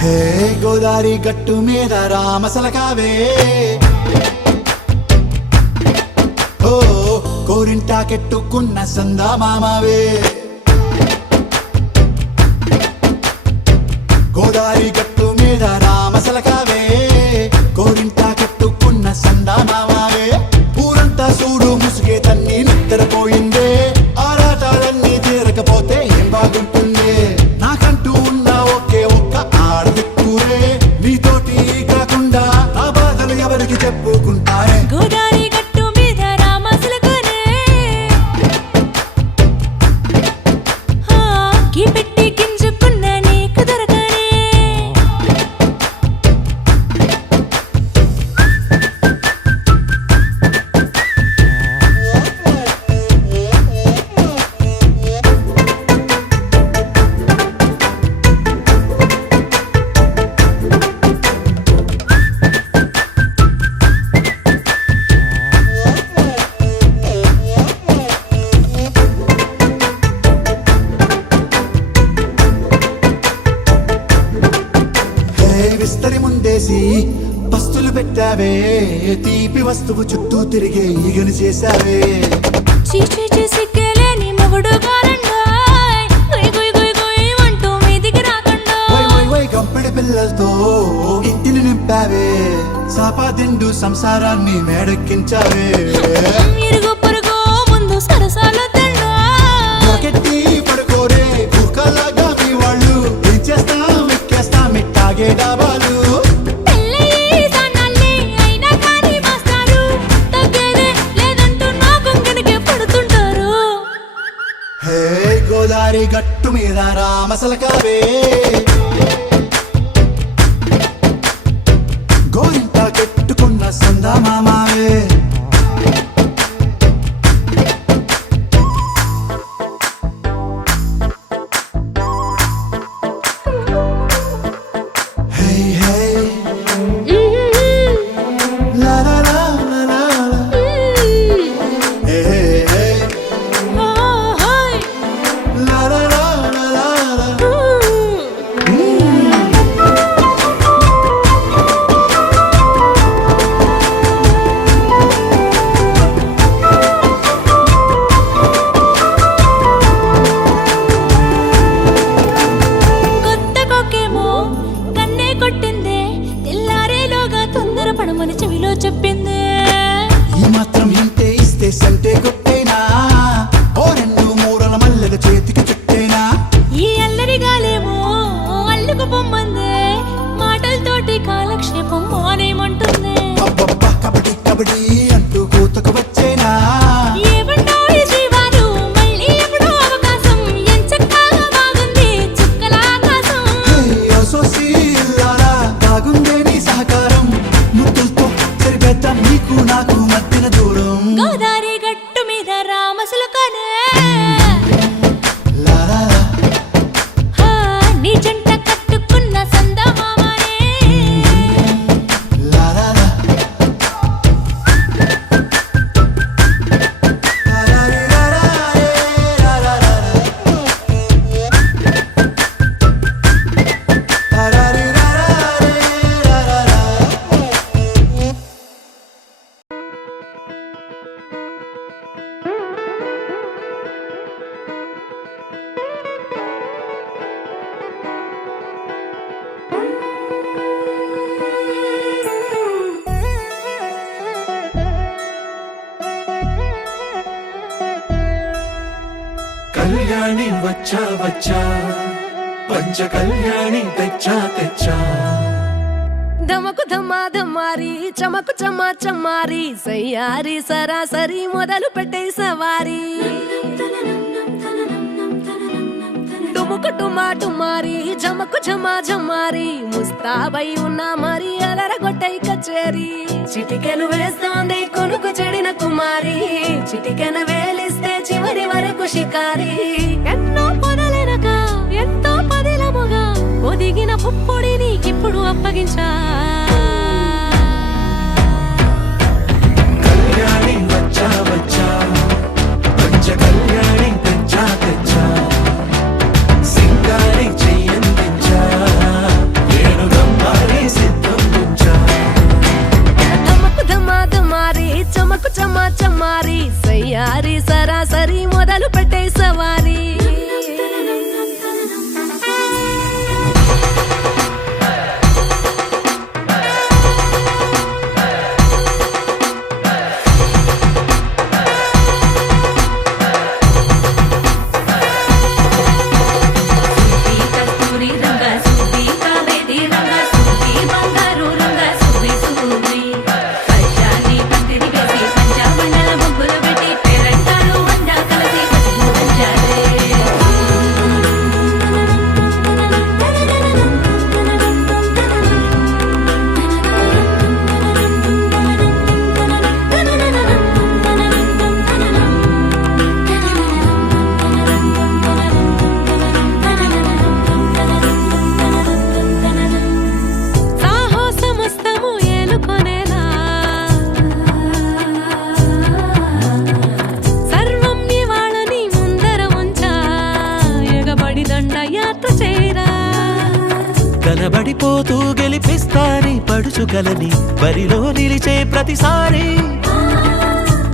హే గోదారి గట్టు మీద రామసలకావే ఓ కోరింటాకెట్టుకున్న సందా మామావే గోదారి గట్టు మీద రామసలకావే కోరింటాకెట్టుకున్న సందా మామావే ఊరంతా చూడు ముసుగే తన్ని నిద్రపోయిందే ఆరాటాలన్నీ తీరకపోతే ఏం బాగుంటుంది నాకంటూ ఉన్న ఒకే ఒక్క ఆడదిక్కురే నీతోటి కాకుండా నా బాధలు ఎవరికి చెప్పుకుంటారే గోదారి గట్టు మీద రామసలకానే పెట్టి గింజుకున్న నీకు దొరకనే విస్తరి ముందేసి పస్తులు పెట్టావే తీపి వస్తువు చుట్టూ తిరిగే ఈగను చేశావే చీచీ చేసి కేలేని మొగుడు గారండాయ్ గుయ్ గుయ్ గుయ్ గుయ్ అంటూ మీదికి రాకుండా వై వై వై గంపెడి పిల్లలతో ఇంటిని నింపావే సాపాదిండు సంసారాన్ని మేడెక్కించావే ఇరుగు పొరుగు ముందు సరసాల తండా నాకెట్టి పడుకోరే కుక్కలాగా మీ వాళ్ళు ఏం చేస్తాం ఎక్కేస్తాం ఇట్టాగే డాబాలు పెళ్ళయి సన్నాళ్ళే అయినా కానీ మాస్తారు తగ్గేదే లేదంటూ నా కొంగనికే పడుతుంటారు హే గోదారి గట్టు మీద రామసలకావే గోరింట కెట్టుకున్న సందా మామావే హే హే లా లా లా లా లా లా. హే హే హే హాయ్ లా లా లా లా లా లా. కొత్త కొక్కేమో కన్నే కొట్టిందే తెల్లారేలోగా తొందర పడమని చెవిలో చెప్పిందే ఈ మాత్రం ఇంటే ఇస్తే సంటే కొట్టేనా ఓ రెండు మూరల మల్లెల చేతికి చుట్టేనా ఈ అల్లరి గాలేమో అల్లుకు పొమ్మందే మాటలతోటి కాలక్షేపం మానేమంటుంది అబ్బబ్బా కబడ్డీ కబడ్డీ అంటూ కూతకు వచ్చేనా ఏమంటాయి జీవాలు మళ్ళీ ఎప్పుడో అవకాశం ఎంచక్కా బాగుంది చుక్కల ఆకాశం సోసి ఇల్లారా బాగుందే నీ సహకారం ముద్దులతో సరిపెద్దాం నీకు నాకు మధ్యన దూరం గోదారి గట్టు మీద రామసలకానే లా లా లా. నీ జంట కట్టుకున్న సందమామనే లా లా లా. లా లా రీ లా లా రే లా లా లా లా. లా లా రీ లా లా రే లా లా లా. కళ్యాణి వచ్చా వచ్చా పంచ కళ్యాణి తెచ్చా తెచ్చా ధమకు ధమ్మా ధమ్మారి చమకు చమ్మా చమ్మారి సయ్యారి సరాసరి మొదలు పెట్టే సవారి టుముకు టుమా టుమారి జమకు ఝమా ఝమారి ముస్తాబై ఉన్నా మరి అలరగొట్టై కచేరి చిటికెను వేస్తోంది కొనుకు చెడిన కుమారి చిటికెన వేలిస్తే చివరి వరకు షికారి ఎన్నో పొదలెనక ఎంతో పదిలముగా ఒదిగిన పుప్పొడి నీకిప్పుడు అప్పగించా కళ్యాణి వచ్చా వచ్చా పంచ కళ్యాణి తెచ్చా తెచ్చా కనబడిపోతూ గెలిపిస్తాని పడుచుకలని బరిలో నిలిచే ప్రతిసారి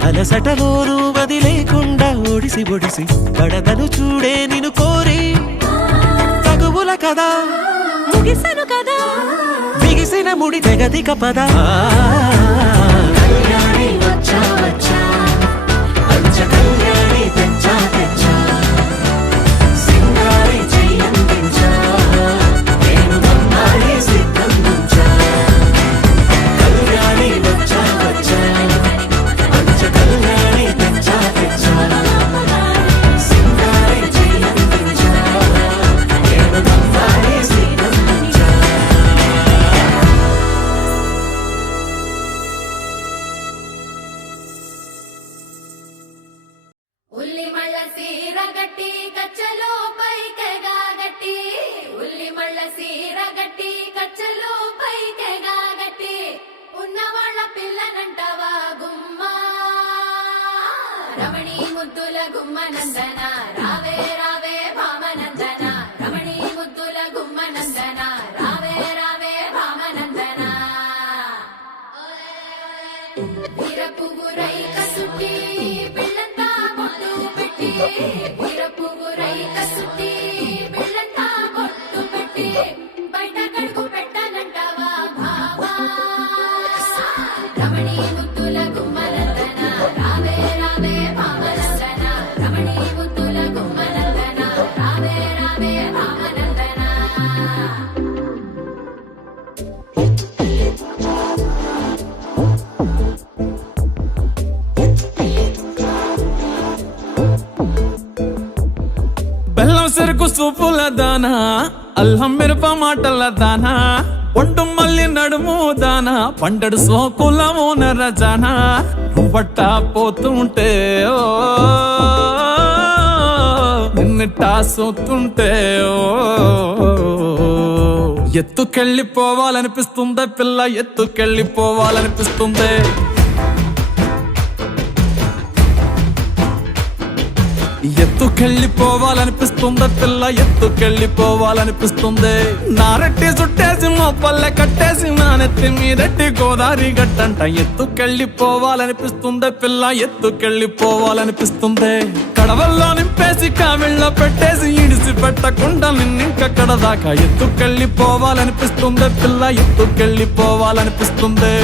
అలసటలోనూ వదిలేకుండా ఒడిసి ఒడిసి పడతను చూడే నిన్ను కోరి తగువుల కదా ముగిసను కదా బిగిసిన ముడి తెగదిక పద కళ్యాణి వచ్చా వచ్చా పంచ కళ్యాణి తెచ్చా తెచ్చా సింగారి చెయ్యందించా నేను బంగారి సిద్ధందించా కళ్యాణి వచ్చా వచ్చా పంచ కళ్యాణి తెచ్చా తెచ్చా సింగారి చెయ్యందించా నేను బంగారి సిద్ధందించా ఉల్లి మళ్ళ సీర గట్టి కచ్చలో పైకెగా గట్టి ఉల్లి మళ్ళ సీర గట్టి కచ్చలో పైకెగా గట్టి ఉన్నవాళ్ళ పిల్లనంటవా గుమ్మా రమణి ముద్దుల గుమ్మనందన రావే రావే భామనందన రమణి ముద్దుల గుమ్మనందన రావే రావే భామనందన వీరపుగురై కసుటి పిల్లంతా బొట్టు పెట్టి వీరపుగురై కసుటి పిల్లంతా బొట్టు పెట్టి బయట కడుగు పెట్టనంటావా బావా రమణి ముద్దుల గుమ్మనందన రావే రావే భామనందన రమణి ముద్దుల గుమ్మనందన రావే రావే భామనందన బెల్లం చెరుకు సూపుల దానా అల్లం మిరప మాటల దానా ఒంటు మల్లి నడుము దానా పంటడు సోకులము నరజానా నువ్వట్ట పోతుంటే ఓ నిన్నట్టా సోతుంటే ఓ ఎత్తుకెళ్ళిపోవాలనిపిస్తుందే పిల్ల ఎత్తుకెళ్ళిపోవాలనిపిస్తుందే ఎత్తుకెళ్ళిపోవాలనిపిస్తుందే పిల్ల ఎత్తుకెళ్ళిపోవాలనిపిస్తుంది నారెట్టి చుట్టేసి మొప్పల్లె కట్టేసి నా నెత్తి మీదట్టి గోదావరి గట్టంట ఎత్తుకెళ్ళిపోవాలనిపిస్తుందే పిల్ల ఎత్తుకెళ్ళిపోవాలనిపిస్తుంది కడవల్లో నింపేసి కావిళ్ళలో పెట్టేసి ఇడిసి పెట్టకుండా నిన్నింకక్కడ దాకా ఎత్తుకెళ్ళిపోవాలనిపిస్తుందే పిల్ల ఎత్తుకెళ్ళిపోవాలనిపిస్తుంది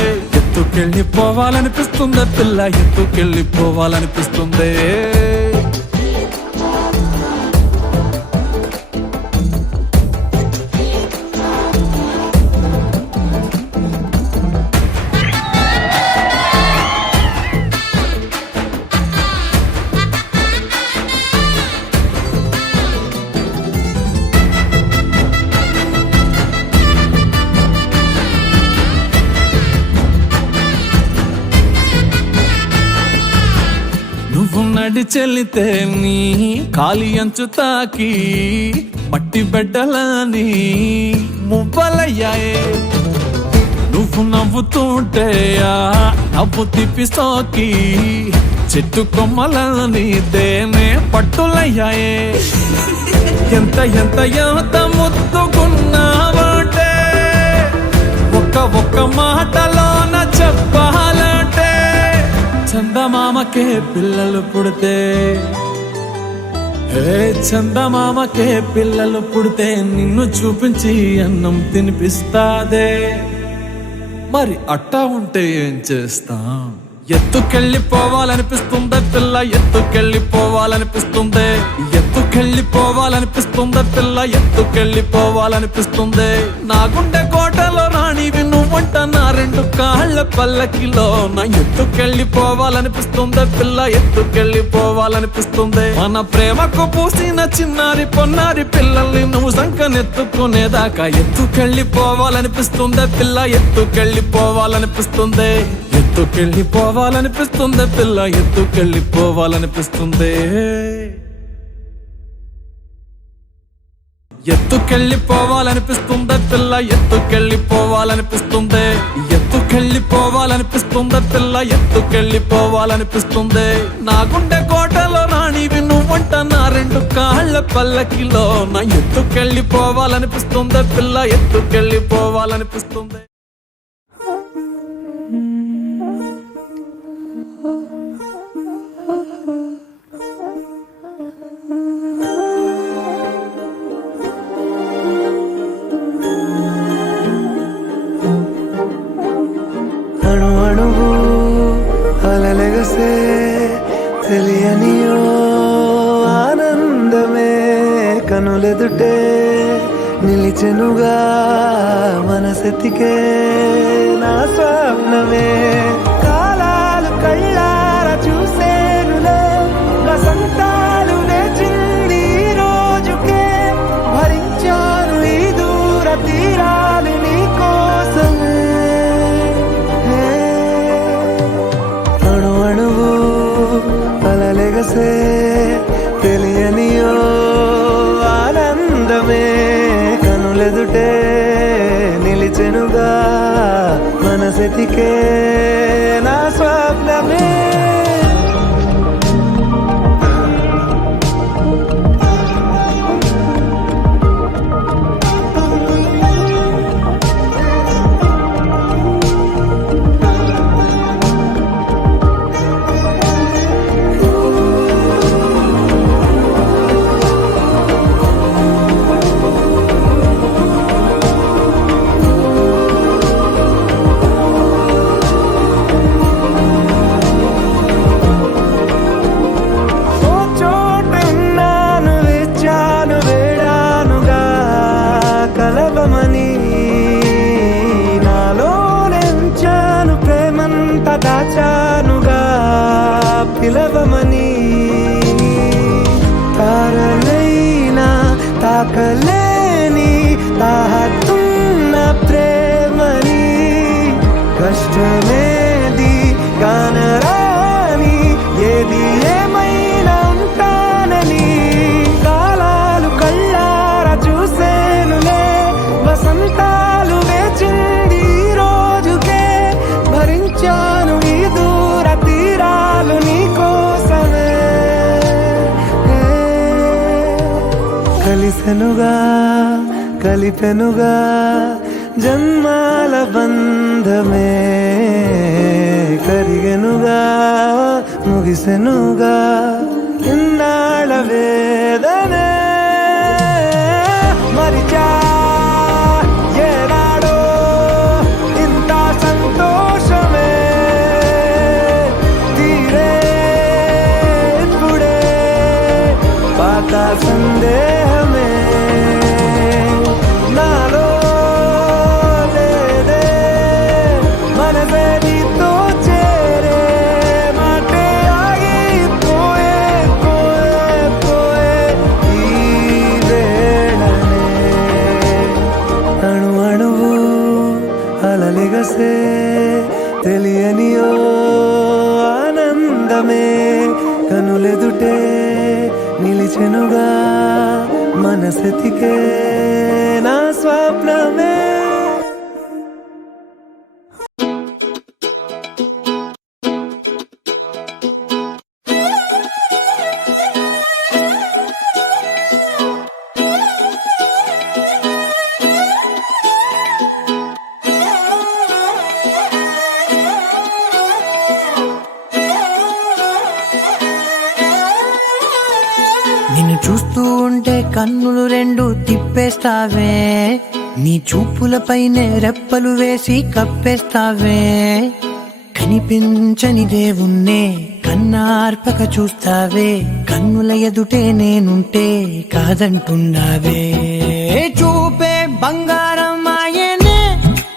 ఎత్తుకెళ్ళిపోవాలనిపిస్తుందే పిల్ల ఎత్తుకెళ్ళిపోవాలనిపిస్తుంది నువ్వు నడిచెల్లితే నీ కాలి అంచు తాకి మట్టి బిడ్డలని మువ్వలయ్యాయే నువ్వు నవ్వుతుంటే ఆ నవ్వు తిప్పి సోకి చెట్టు కొమ్మలని తేనే పట్టులయ్యాయే ఎంత ఎంత ఎంత ముద్దుకున్నావంటే ఒక్క మాటలోన చెప్పాలంటే చందమామకే పిల్లలు పుడితే చందమామకే పిల్లలు పుడితే నిన్ను చూపించి అన్నం తినిపిస్తాదే మరి అట్టా ఉంటే ఏం చేస్తాం ఎత్తుకెళ్ళిపోవాలనిపిస్తుందే పిల్ల ఎత్తుకెళ్ళిపోవాలనిపిస్తుంది ఎత్తుకెళ్ళిపోవాలనిపిస్తుందే పిల్ల ఎత్తుకెళ్ళిపోవాలనిపిస్తుంది నా గుండె కోటలో రాణివి నువ్వంట నా రెండు కాళ్ళ పల్లకిలో నా ఎత్తుకెళ్ళిపోవాలనిపిస్తుందే పిల్ల ఎత్తుకెళ్ళిపోవాలనిపిస్తుంది మన ప్రేమకు పూసిన చిన్నారి పొన్నారి పిల్లల్ని నువ్వు సంకనెత్తుకునేదాకా ఎత్తుకెళ్ళిపోవాలనిపిస్తుందే పిల్ల ఎత్తుకెళ్ళిపోవాలనిపిస్తుంది ఎత్తుకెళ్ళిపోవాలనిపిస్తుంది పిల్ల ఎత్తుకెళ్ళిపోవాలనిపిస్తుంది ఎత్తుకెళ్ళిపోవాలనిపిస్తుంది పిల్ల ఎత్తుకెళ్ళిపోవాలనిపిస్తుంది ఎత్తుకెళ్ళిపోవాలనిపిస్తుంది పిల్ల ఎత్తుకెళ్ళిపోవాలనిపిస్తుంది నా గుండె కోటలో రాణివి నువ్వంట నా రెండు కాళ్ళ పల్లకిలో నా ఎత్తుకెళ్ళిపోవాలనిపిస్తుంది పిల్ల ఎత్తుకెళ్ళిపోవాలనిపిస్తుంది అణు అణువు అలలెగసే తెలియనియో ఆనందమే కనులెదుటే నిలిచెనుగా మనసెతికే నా స్వప్నమే కాలాలు కళ్ళార చూసేనులే వసంతాలు వేచింది ఈ రోజుకే భరించాను ఈ దూర తీరాలు నీ కోసమే అణు అణువు అలలెగసే తెలియనియో ఆనందమే కనులెదుటే నిలిచెనుగా మనసెతికే నా స్వప్నమే ఓ చోటున్నాను వేచాను వేడానుగా కలవమని నాలో నెంచాను ప్రేమంత దాచానుగా పిలవమని తారలైనా తాకలేని తాహతున్న ప్రేమని కష్టమేది కానరాని ఏది ఏమైనా ఉంటానని కాలాలు కళ్ళార చూసేనులే వసంతాలు వేచింది ఈ రోజుకే భరించాను ఈ దూర తీరాలు నీ కోసమే కలిసెనుగా కలిపెనుగా జన్మాల బంధమే కరిగెనుగా ముగిసెనుగా ఇన్నాళ్ళ వేదనే మరిచా ఏనాడో ఇంత సంతోషమే తీరే ఇప్పుడే పాత సందేహమే నాలో లేదే మనసే నీతో చేరే మాటే ఆగిపోయే పోయే పోయే ఈ వేళనే అణు అణువు అలలెగసే తెలియనియో ఆనందమే కనులెదుటే నిలిచెనుగా మనసెతికే నా స్వప్నమే నిన్ను చూస్తూ ఉంటే కన్నులు రెండు తిప్పేస్తావే నీ చూపులపైనే రెప్పలు వేసి కప్పేస్తావే కనిపించని దేవుణ్ణే కన్నార్పక చూస్తావే కన్నుల ఎదుటే నేనుంటే కాదంటున్నావే చూపే బంగారం ఆయనే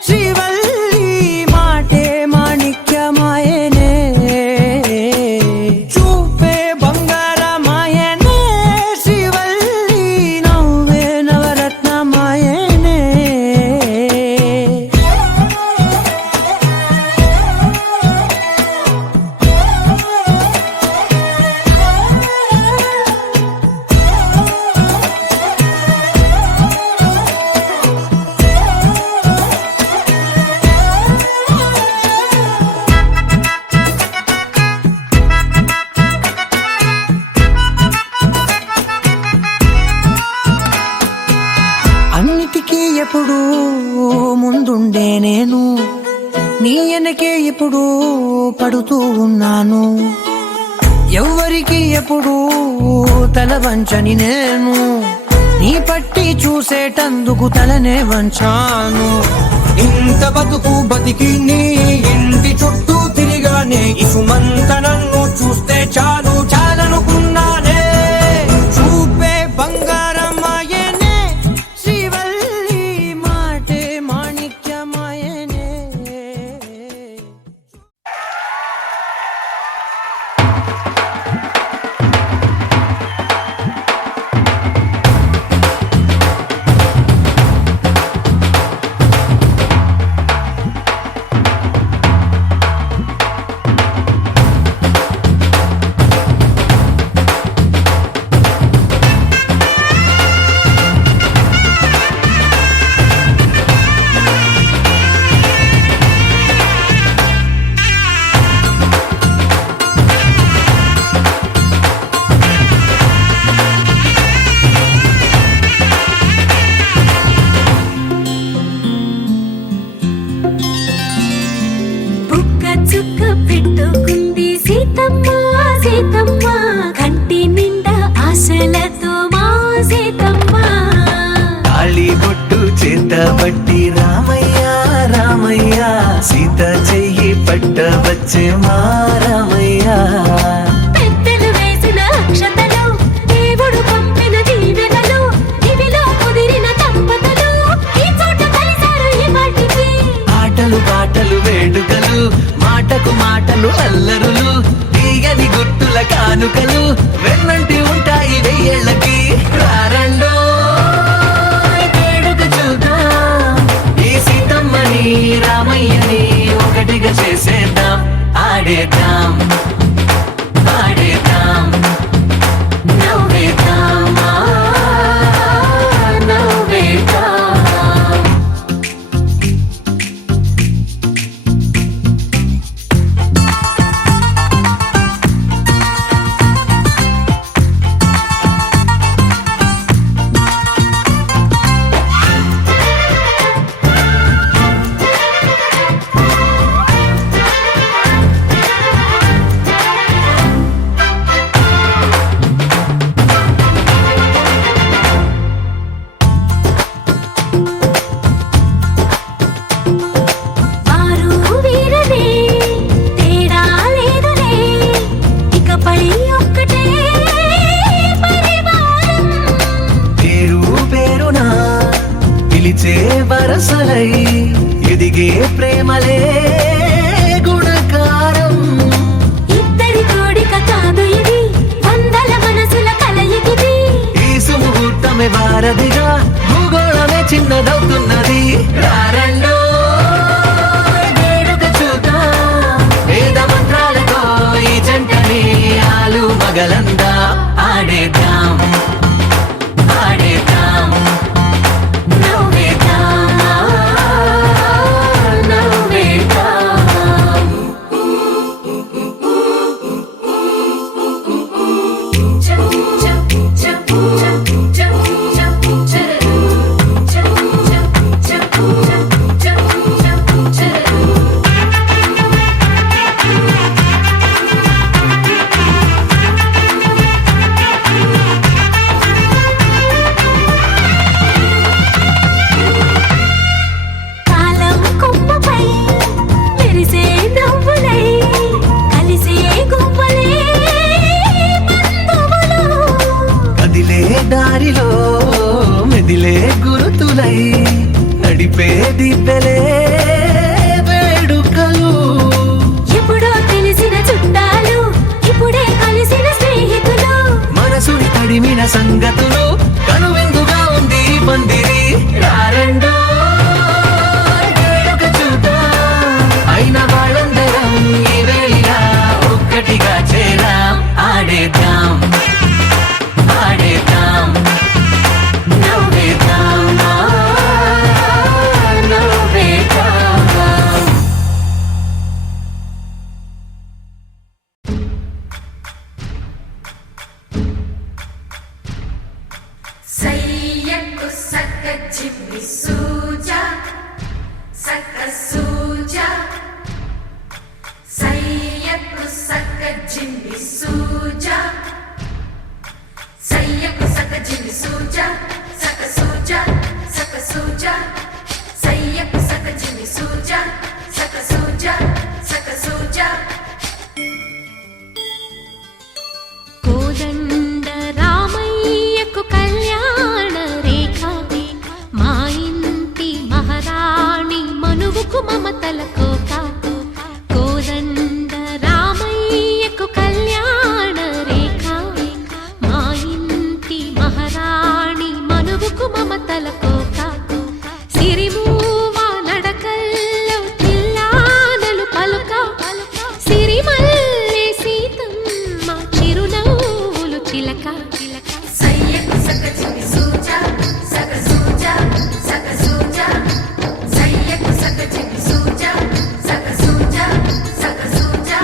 శ్రీవల్లి మాటే మాణిక్యమాయనే చూపే బంగారమాయనే శ్రీవల్లి నవ్వే నవరత్నమాయనే అన్నిటికీ ఎప్పుడు ముందుండే నేను నీ వెనకే ఎప్పుడు పడుతూ ఉన్నాను ఎవ్వరికి ఎప్పుడు తల వంచని నేను నీ పట్టి చూసేటందుకు తలనే వంచాను ఇంత బతుకు బతికి నీ ఇంటి చుట్టూ తిరిగానే ఇసుమంత నన్ను చూస్తే చాలు చాలనుకున్నానే చూపే బంగారమాయనే శ్రీవల్లి మాటే మాణిక్యమాయనే చుక్క పెట్టుకుంది సీతమ్మ సీతమ్మ కంటి నిండా ఆశలతో మా సీతమ్మ తాళి బొట్టు చేత పట్టి రామయ్య రామయ్య సీత చెయ్యి పట్ట వచ్చే మా రామయ్య పెద్దలు వేసిన అక్షతలు దేవుడు పంపిన దీవెనలు ఇవిలో కుదిరిన దంపతులు ఈ చోట కలిసారు ఈ వాటికి ఆటలు పాటలు వేడుకలు మాటకు మాటలు అల్లరులు తీయని గుర్తుల కానుకలు వెన్నంటి ఉంటాయి వెయ్యేళ్ళకి రారండో వేడుక చూద్దాం ఈ సీతమ్మని రామయ్యని ఒకటిగా చేసేద్దాం ఆడేద్దాం ఆడేద్దాం నవ్వేద్దాం నవ్వేద్దాం వారు వీరనే తేడా లేదులే ఇకపై ఒక్కటే పరివారం పేరు పేరునా పిలిచే వరసలై ఎదిగే ప్రేమలే గుణకారం ఇద్దరి కోడిక కాదు ఇది వందల మనసుల కలయికిది ఈ సుముహూర్తమే వారధిగా భూగోళమే చిన్నదవుతున్నది రారండో వేడుక చూద్దాం వేద మంత్రాలతో ఈ జంటని ఆలు మగలందా ఆడేద్దాం ఆడేద్దాం నవ్వేద్దాం నవ్వేద్దాం కాలం కొమ్మపై మెరిసే నవ్వులై కలిసే గువ్వలే బంధువులు కదిలే దారిలో మెదిలే గురుతులై నడిపే దిబ్బెలే వేడుకలు ఎప్పుడో తెలిసిన చుట్టాలు ఇప్పుడే కలిసిన స్నేహితులు మనసుని తడిమిన సంగతులు కనువిందుగా ఉంది ఈ పందిరి రారండో వేడుక చూద్దాం అయిన వాళ్ళందరం ఈ వేళ ఒక్కటిగా చేరాం ఆడేద్దాం ఆడేద్దాం నవ్వేద్దాం జిమ్మి సూజా సక్క సూజా సయ్యకు సక్క జిమ్మి సూజా సయ్యకు సక్క జిమ్మి సూజా సక్క సూజా సక్క సూజా సయ్యకు సక్క జిమ్మి సూజా సక్క సూజా సక్క సూజా కోదండ రామయ్యకు కళ్యాణ రేఖ మా ఇంటి మహారాణి మనువుకు మమతల కోక కోదండ రామయ్యకు కళ్యాణ రేఖ మా ఇంటి మహారాణి మనువుకు మమతల కోక సిరిమూవ నడకల్లో తిల్లానలు పలుక సిరిమల్లె సీతమ్మ చిరునవ్వులు చిలక సయ్యకు సక్క జిమ్మి సూజా సక్క సూజా సక్క సూజా సయ్యకు సక్క జిమ్మి సూజా సక్క సూజా సక్క సూజా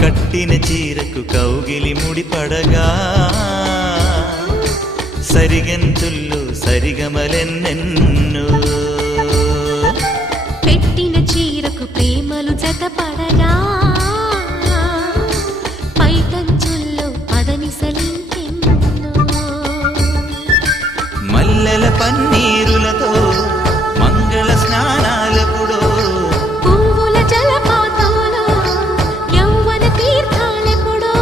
కట్టిన చీరకు కౌగిలి ముడిపడగా సరిగంతుల్లో సరిగమలెన్నెన్నో పెట్టిన చీరకు ప్రేమలు జతపడగా పైకంచుల్లో పదనిసలింకెన్నో మల్లెల పన్నీరులతో మంగళ స్నానాలపుడో పువ్వుల జలపాతంలో యౌవన తీర్థాలెప్పుడో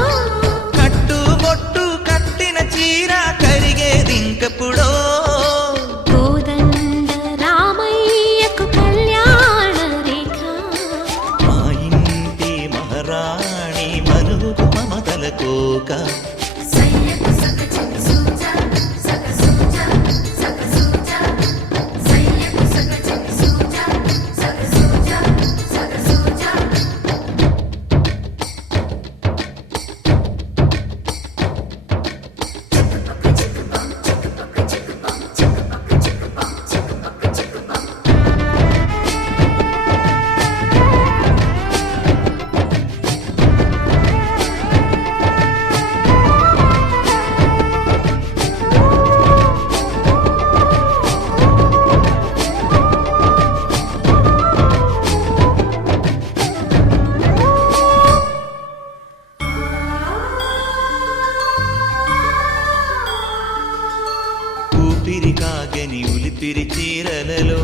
కట్టుబొట్టు కట్టిన చీర కరిగేదింకపుడో కోదండ రామయ్యకు కళ్యాణ రేఖ మా ఇంటి మహారాణి మనువుకు మమతల కోక సయ్యకు సక్క జిమ్మి సూజా సక్క సూజా సక్క సూజా సయ్యకు సక్క జిమ్మి సూజా సక్క సూజా సక్క సూజా ఊపిరి కాగని ఉలిపిరి చీరలలో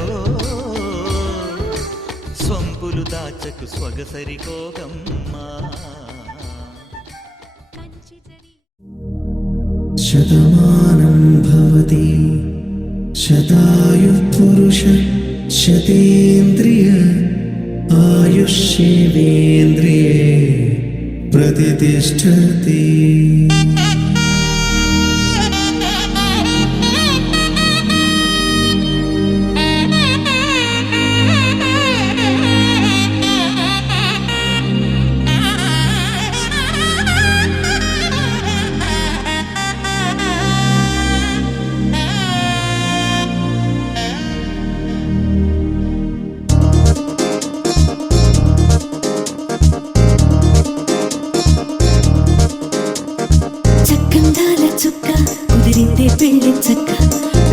స్వంపులు దాచకు స్వగసరి కోగమ్మా కంచి జరి శతమానం భవతి శతాయుః పురుష శతేంద్రియ ఆయుష్యేవేంద్రియే ప్రతిష్టతి చక్కందాల చుక్క కుదిరిందే పెళ్లి చక్క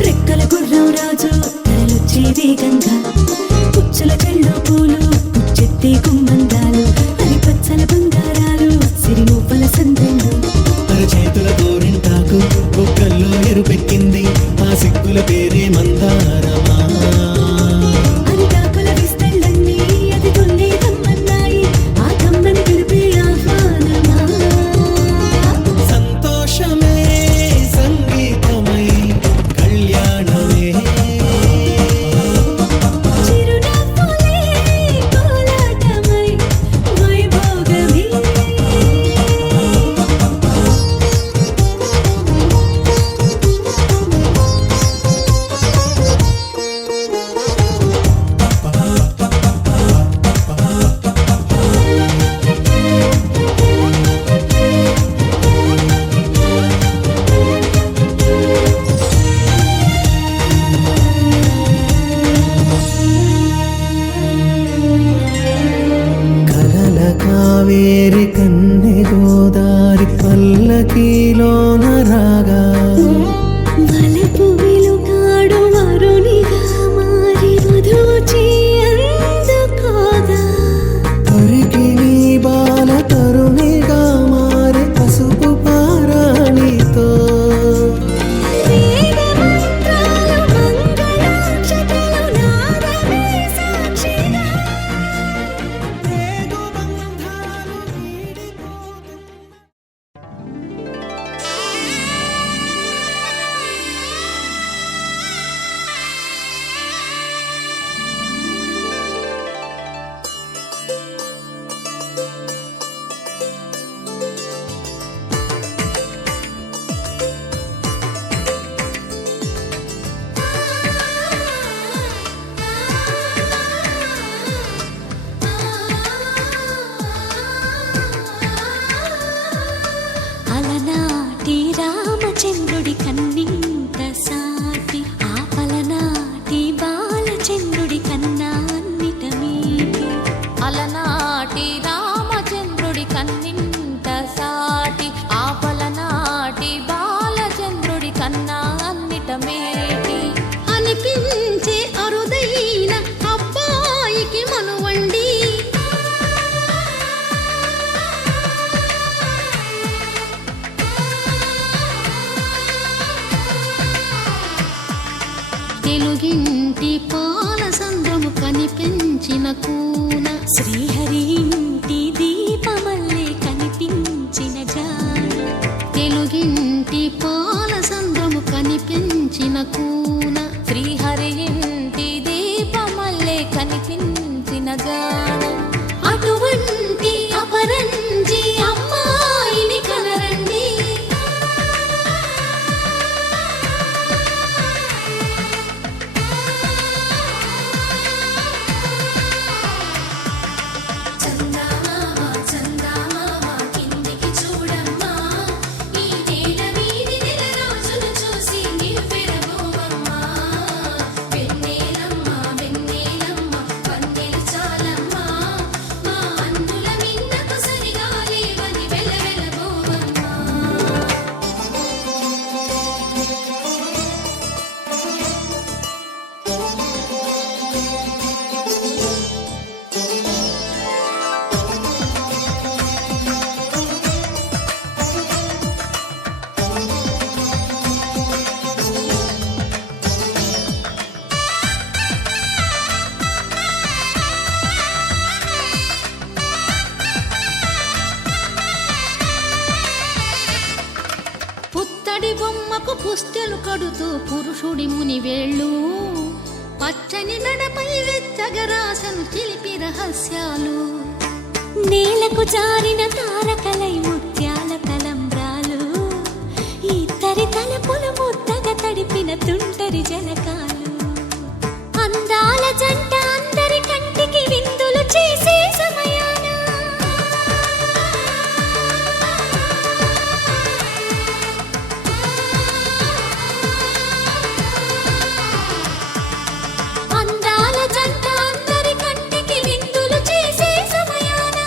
రెక్కల గుర్రం రాజు తరలొచ్చే వేగంగా పుచ్చల కళ్ళు పూలు పుచ్చెత్తే గుమ్మందాలు అరి పచ్చల బంగారాలు సిరిమూపల సందెండు చేతుల గోరింటాకు బొక్కల్లో ఎరుపెక్కింది ఆ సిగ్గుల పేరే మందారమా అరిటాకుల విస్తళ్ళన్నీ అది తొల్లి కమ్మన్నాయి ఆ కమ్మని పిలిపే ఆహ్వానమా సంతోషమే సంగీతమై తెలుగింటి పాల సంద్రము కనిపించిన కూన శ్రీహరి ఇంటి దీపమల్లే కనిపించిన జాన తెలుగింటి పాల సంద్రము కనిపించిన కూన శ్రీహరి ఇంటి దీపమల్లే కనిపించిన జాన అటువంటి అపరంజి అమ్మాయిని కనరండి చందమామ చందమామ కిందికి చూడమ్మా ఈ నేల వీధి నెల రోజులు చూసి నివ్వెరబోవమ్మా వెన్నెలమ్మ వెన్నెలమ్మ వన్నెలు చాలమ్మా మా అన్నుల మిన్నకు సరిగా లేవని వెలవెలబోవమ్మా పుత్తడి బొమ్మకు పుస్తెలు కడుతూ పురుషుడి ముని వేళ్ళు పచ్చని నడపై వెచ్చగరాసను చిలిపి రహస్యాలు నేలకు జారిన తారకలై ముత్యాల తలంబ్రాలు ఇద్దరి తలపులు ముద్దగా తడిపిన తుంటరి జలకాలు అందాల జంట అందరి కంటికి విందులు చేసే సమయాన అందాల జంట అందరి కంటికి విందులు చేసే సమయాన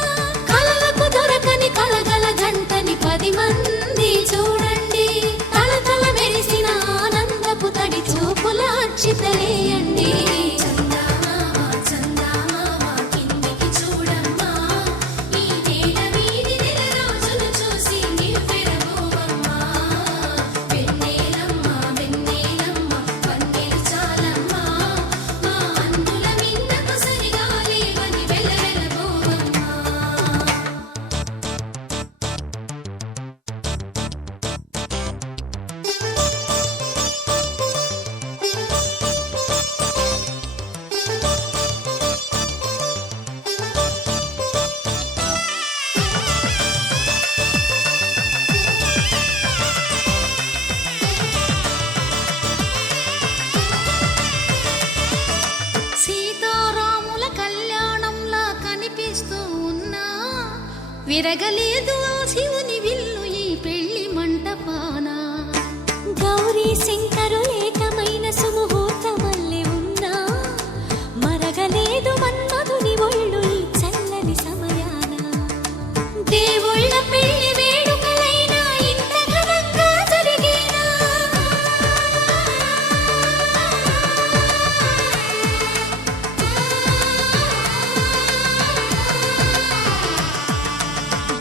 కలలకు దొరకని కలగల జంటని 10 మంది చూడండి తలతల మెరిసిన ఆనందపు తడి చూపుల అక్షితలేయండి చందమామ చందమామ కిందికి చూడమ్మా ఈ నేల వీధి నెల రోజులు చూసి నివ్వెరబోవమ్మా వెన్నెలమ్మ వెన్నెలమ్మ వన్నెలు చాలమ్మా మా అన్నుల మిన్నకు సరిగా లేవని వెలవెలబోవమ్మా సీతారాముల కళ్యాణంలా కనిపిస్తూ ఉన్నా విరగలేదు ఆ శివుని విల్లు ఈ పెళ్లి మంటపాన గౌరీ శంకరులేకమైన సుముహూర్తమల్లె ఉన్నా మరగలేదు మన్మధుని ఒళ్ళు ఈ చల్లని సమయాన దేవుళ్ళ పెళ్లి వేడుకలైనా ఇంత ఘనంగా జరిగేనా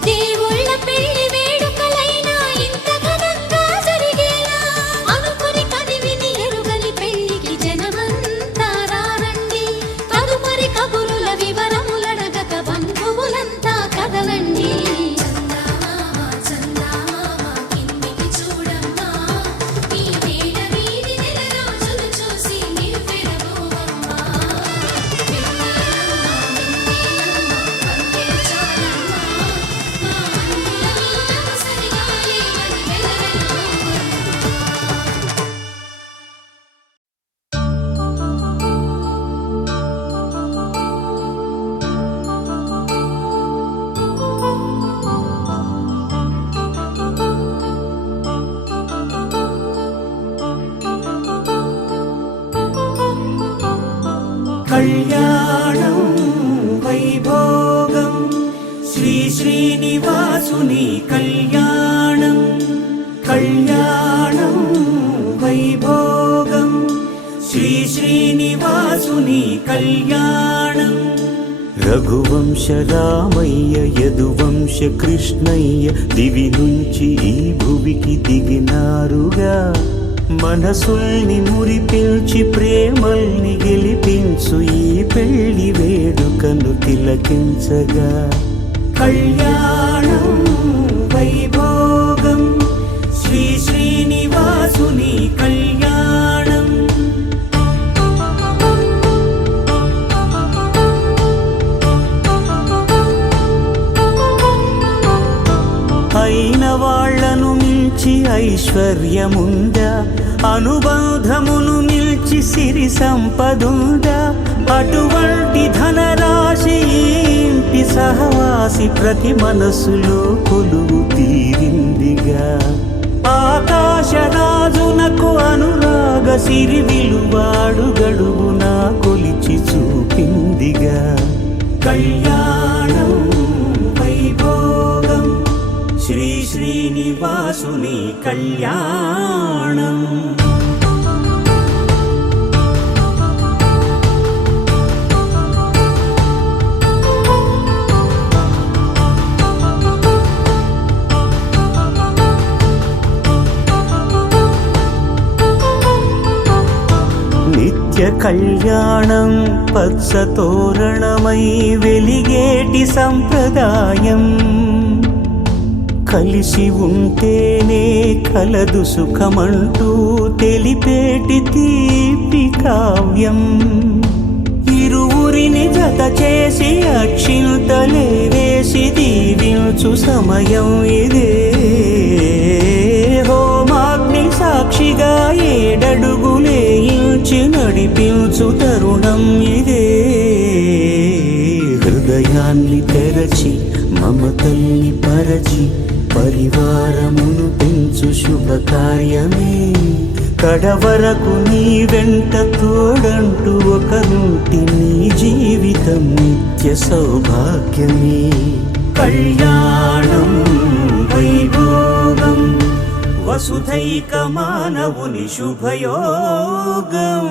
దేవుళ్ళ పెళ్లి వేడుకలైనా ఇంత ఘనంగా జరిగేనా అనుకుని కదివిని ఎరుగని పెళ్లికి జనమంతా రారండి తదుపరి కబురుల వివరములడగక బంధువులంతా కదలండి చందమామ చందమామ కిందికి చూడమ్మా ఈ నేల వీధి నెల రోజులు చూసి నివ్వెరబోవమ్మా వెన్నెలమ్మ వెన్నెలమ్మ వన్నెలు చాలమ్మా మా అన్నుల మిన్నకు సరిగా లేవని వెలవెలబోవమ్మా కళ్యాణం వైభోగం శ్రీ శ్రీనివాసుని కళ్యాణం కళ్యాణం వైభోగం శ్రీ శ్రీనివాసుని కళ్యాణం రఘువంశ రామయ్య యదువంశ కృష్ణయ్య దివి నుంచి ఈ భువికి దిగినారుగా మనసుల్ని మురిపించి ప్రేమల్ని గెలిపించు ఈ పెళ్లి వేడుకను తిలకించగా కళ్యాణం వైభోగం శ్రీ శ్రీనివాసుని కళ్యాణం. అయిన వాళ్లను మించి ఐశ్వర్యముందా, అనుబంధమును నిల్చి సిరి సంపదుందా, అటువంటి ధనరాశి ఇంటి సహవాసి ప్రతి మనసులో కొలువు తీరిందిగా. ఆకాశరాజునకు అనురాగ సిరి విలువాడు గడుగునా కొలిచి చూపిందిగా. కళ్యాణం వైభోగం శ్రీ శ్రీనివాసుని కళ్యాణం. నిత్య కళ్యాణం పచ్చ తోరణమై వెలిగేటి సంప్రదాయం. కలిసి ఉంటేనే కలదు సుఖమంటూ తెలిపేటి తీపి కావ్యం. ఇరువురిని జత చేసి అక్షింతలే వేసి దీవించు సమయం ఇదే. హోమాగ్ని సాక్షిగా ఏడడుగులే ఇంచి నడిపించు తరుణం ఇదే. హృదయాన్ని తెరచి మమతల్ని పరచి పరివారమును పెంచు శుభకార్యమే. కడవరకు నీ వెంట తోడంటూ ఒకరుంటి నీ జీవితం నిత్య సౌభాగ్యమే. కళ్యాణం వైభోగం వసుధైక మానవుని శుభయోగం.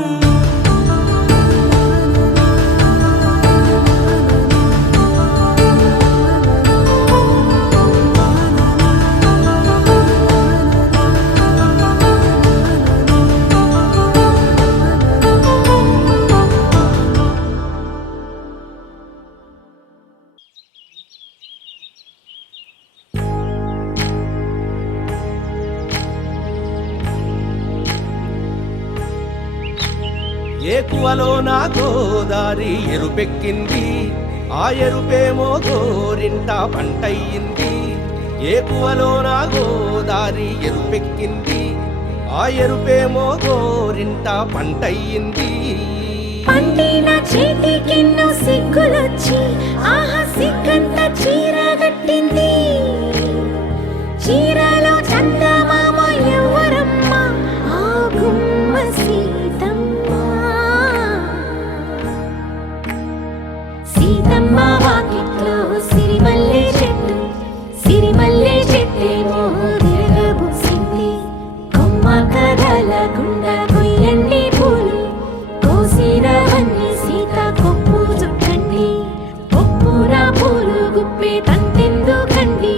ఏకువలో నా గోదారి ఎరుపెక్కింది, ఆ ఎరుపేమో గోరింట పంటయ్యింది. ఏకువలో నా గోదారి ఎరుపెక్కింది, ఆ ఎరుపేమో గోరింట పంటయ్యింది. పండిన చేతికెన్నో సిగ్గులొచ్చి ఆహా సిగ్గంత చీర కట్టింది. చీరలో చందమామ ఎవరమ్మ, ఆ గుమ్మ సీతమ్మ. సీతమ్మ వాకిట్లో సిరిమల్లె చెట్టు, సిరిమల్లె చెట్టేమో తిరగబూసింది. కొమ్మ కదలకుండా కొయ్యండి పూలు, కోసిరవన్నీ సీత కొప్పు చుట్టండి. కొప్పున పూలు గుప్పే తంతెందుకండి,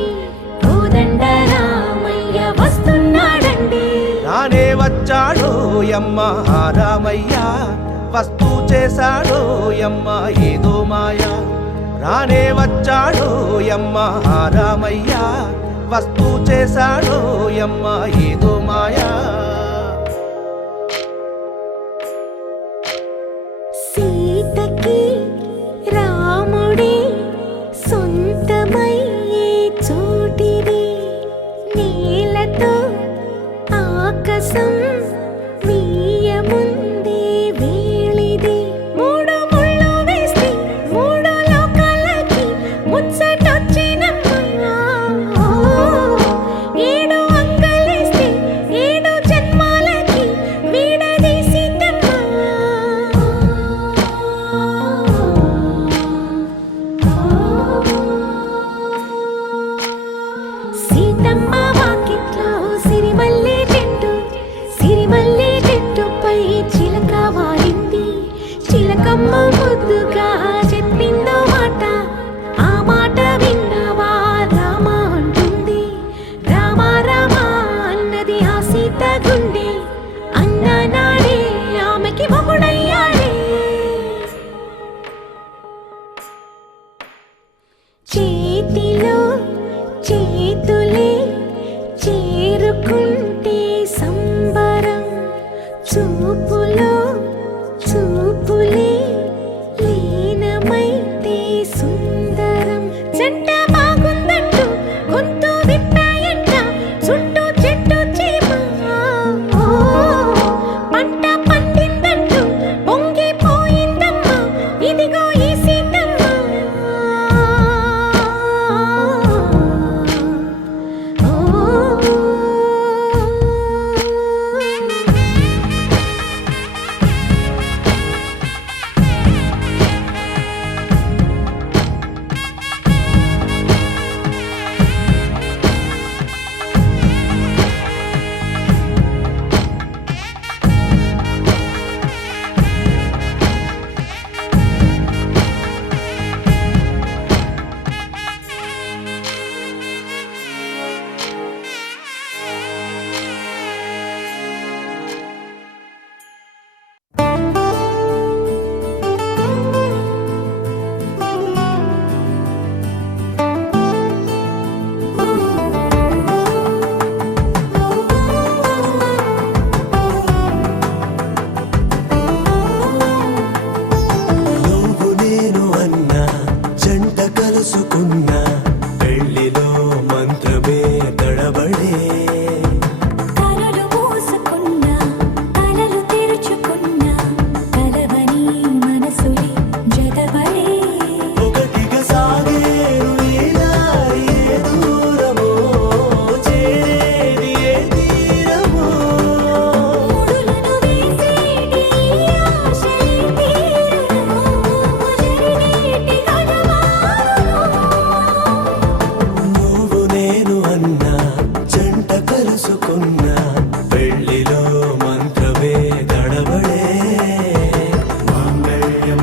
కోదండ రామయ్య వస్తున్నాడండి. రానే వచ్చాడో యమ్మ ఆ రామయ్య, వస్తూ చేశాడో యమ్మ ఏదో మాయా. రానే వచ్చాడో యమ్మ ఆ రామయ్య, వస్తూ చేశాడో యమ్మ ఏదో మాయా. సీతకి రాముడే సొంతమయ్యే చోటిది, నేలతో ఆకాశం వీయముందే వేళిది. మూడు ముళ్ళు వేస్తే మూడు లోకాలకి ముచ్చటొచ్చినమ్మా. ఏడు అంగలేస్తే ఏడు జన్మాలకి వీడదీసిందమ్మా. సీతమ్మ వాకిట్లో సిరిమల్లె చెట్టు, సిరిమల్లె చెట్టుపై చిలక వాలింది. చిలకమ్మ ముద్దుగా చెప్పిందో మాట, ఆ మాట విన్నవా రామ అంటుంది. రామ రామ అన్నది ఆ సీత గుండె, చేసుకున్న పెళ్లిలో మంత్రమే గడబడే మాంగళ్యం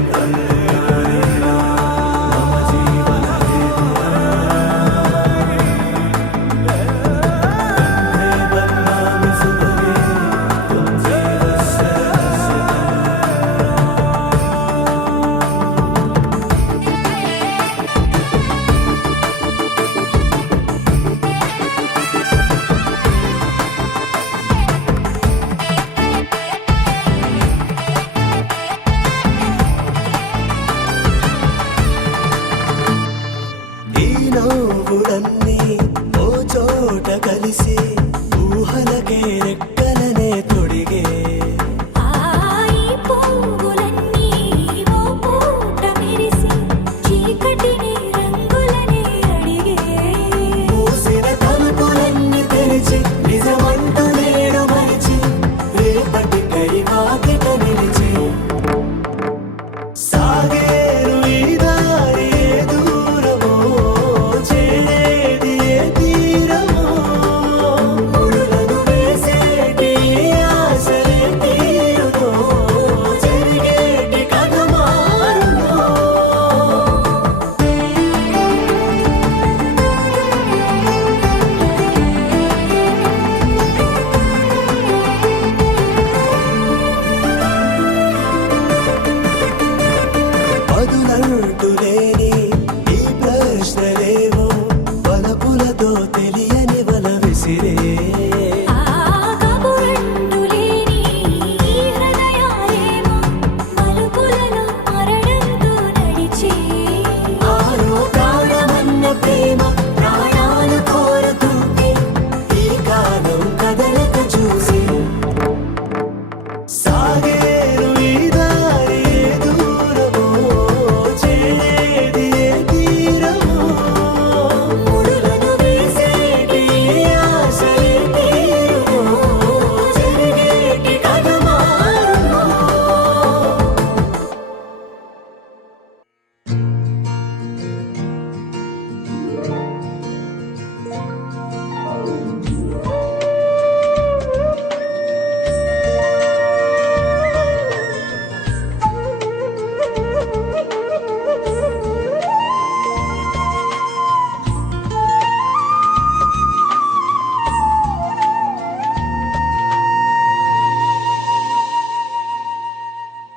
మమ జీవన ఈ నవ్వులన్నీ ఓ చోట కలిసి ఊహలకే రెక్కలనే తొడిగే ఈ పువ్వులన్నీ ఓ పూట మెరిసి చీకటిని రంగులని అడిగే మూసిన తలుపులన్నీ తెరిచి నిజమంటూ నేడు మరిచి రేపటికై వాకిట నిలిచి సాగేరు ఈ దారి ఏ దూరమో చేరేది ఏ తీరమో ముడులను వేసేటి ఆశలే తీరుతో జరిగేటి కథ మారునో పదులంటూ లేని ఈ ప్రశ్నలేవో వలపులతో తెలియని వల విసిరే కబురంటూ లేని ఈ హృదయాలేమో మలుపులలో మరణంతో నడిచే ఆరో ప్రాణమన్న ప్రేమ ప్రాణాలు కోరుతుంటే ఈ కాలం కదలక చూసి సాగేరు ఈ దారి ఏ దూరమో చేరేది ఏ తీరమో ముడులను వేసేటి ఆశలే తీరుమో జరిగేటి కథ మారునో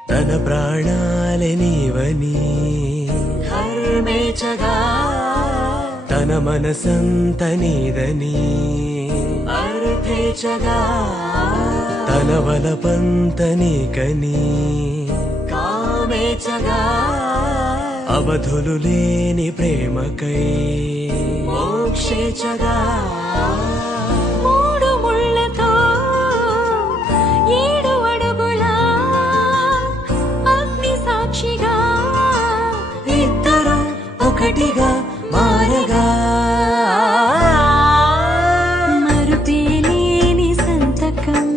తన ప్రాణాలే నీవని హర్మేచగా తన మనసంత నీదని అర్థేచగా తన వలపంత నీకని కామేచగా అవధులు లేని ప్రేమకై మోక్షేచగా మూడు ముళ్ళతో 7 అడుగుల అగ్ని సాక్షిగా ఇద్దరు ఒకటిగా మారగా మరుపేలేని సంతకం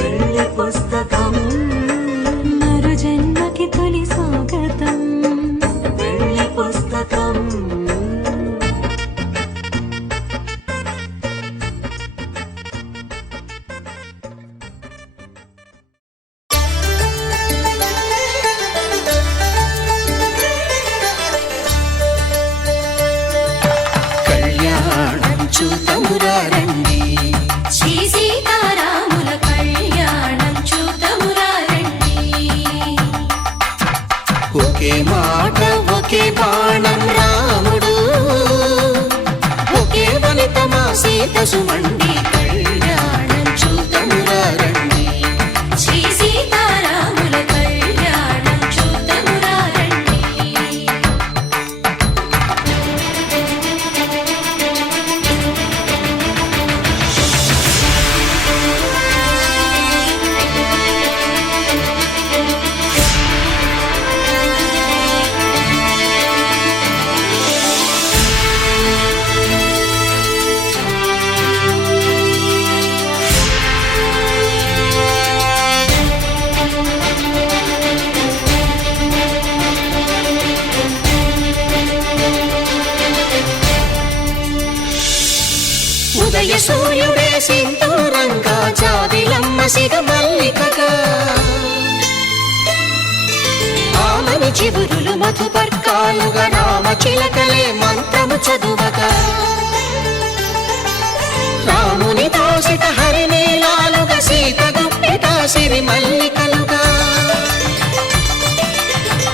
వెళ్ళి పుస్తకం మరు జన్మకి తొలి స్వాగతం వెళ్ళి పుస్తకం కళ్యాణం చూతమురా రండి శ్రీ సీతారాముల కళ్యాణం చూతమురా రండి ఒకే మాట ఒకే బాణం రాముడు ఒకే వనిత మా సీత సుమండి కళ్యాణం చూతమురా రండి శ్రీ సీతారాముల కళ్యాణం చూతమురా రండి ఉదయ సూర్యుడే సింధూరంగా జాబిలమ్మ సిగ మల్లికగా ఆమని చిగురులు మధుపర్కాలుగా రామ చిలకలే మంత్రము చదువగా రాముని దోసిట హరినీలాలుగా సీత గుప్పిట సిరి మల్లికలుగా